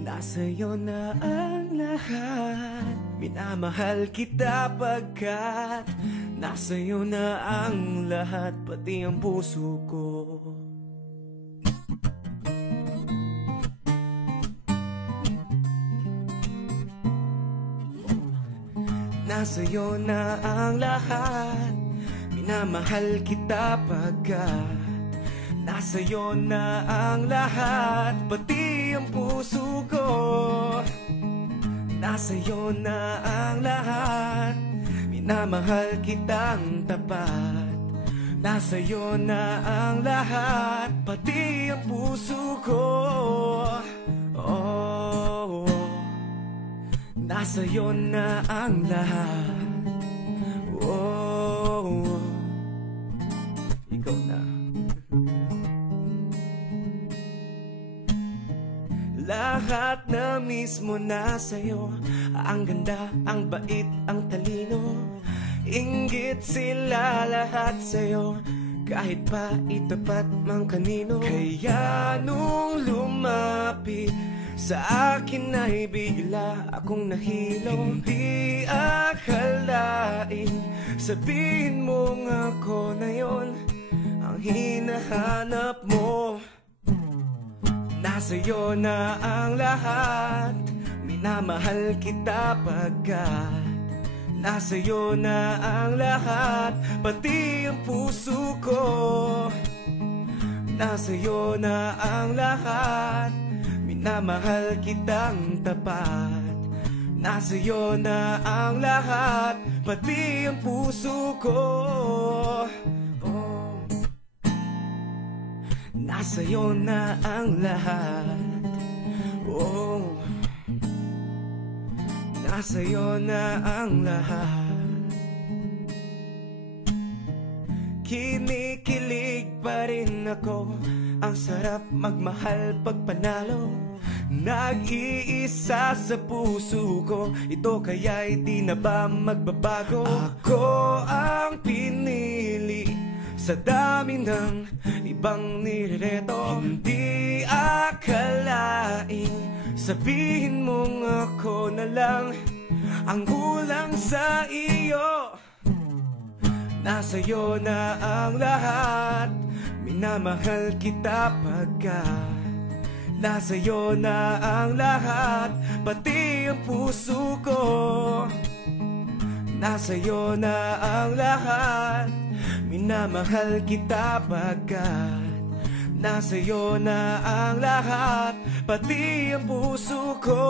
Nasa'yo na ang lahat. Minamahal kita pagkat nasa'yo na ang lahat, pati ang puso ko. Nasa'yo na ang lahat. Minamahal kita pagkat nasa'yo na ang lahat, pati ang puso ko. Nasa'yo na ang lahat. Minamahal kitang tapat. Nasa'yo na ang lahat, pati ang puso ko. Oh, nasa'yo na ang lahat. Oh, ikaw na. Lahat na mismo na sa'yo. Ang ganda, ang bait, ang talino. Inggit sila lahat sa'yo, kahit pa itapat mang kanino. Kaya nung lumapit sa akin ay bigla akong nahilo. Hindi akalain sabihin mong ako na yon ang hinahanap mo. Nasa'yo na ang lahat. Minamahal kita pagkat nasa'yo na ang lahat, pati ang puso ko. Nasa'yo na ang lahat. Minamahal kitang tapat. Nasa'yo na ang lahat, pati ang puso ko. Oh, nasa'yo na ang lahat. Oh, nasa'yo na ang lahat. Kinikilig pa rin ako. Ang sarap magmahal pag panalo. Nag-iisa sa puso ko. Ito kaya'y di na ba magbabago? Ako ang pinili sa dami ng ibang nirereto. Hindi akalain sabihin mong ako na lang ang kulang sa iyo. Nasa'yo na ang lahat. Minamahal kita pagkat nasa'yo na ang lahat, pati ang puso ko. Nasa'yo na ang lahat. Minamahal kita pagkat nasa'yo na ang lahat, pati ang puso ko.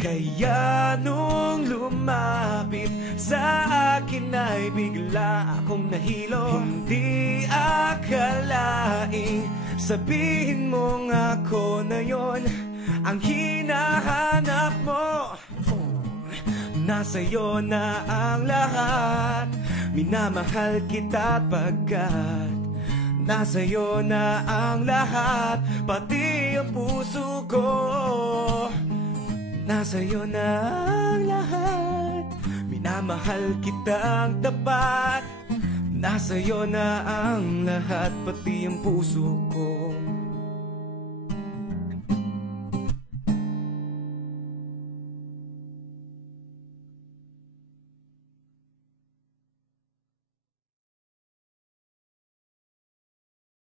Kaya nung lumapit sa akin ay bigla akong nahilo. Hindi akalain sabihin mong ako na yon ang hinahanap mo. Nasa'yo na ang lahat. Minamahal kita pagkat nasa'yo na ang lahat, pati ang puso ko. Nasa'yo na ang lahat. Minamahal kitang tapat. Nasa'yo na ang lahat, pati ang puso ko.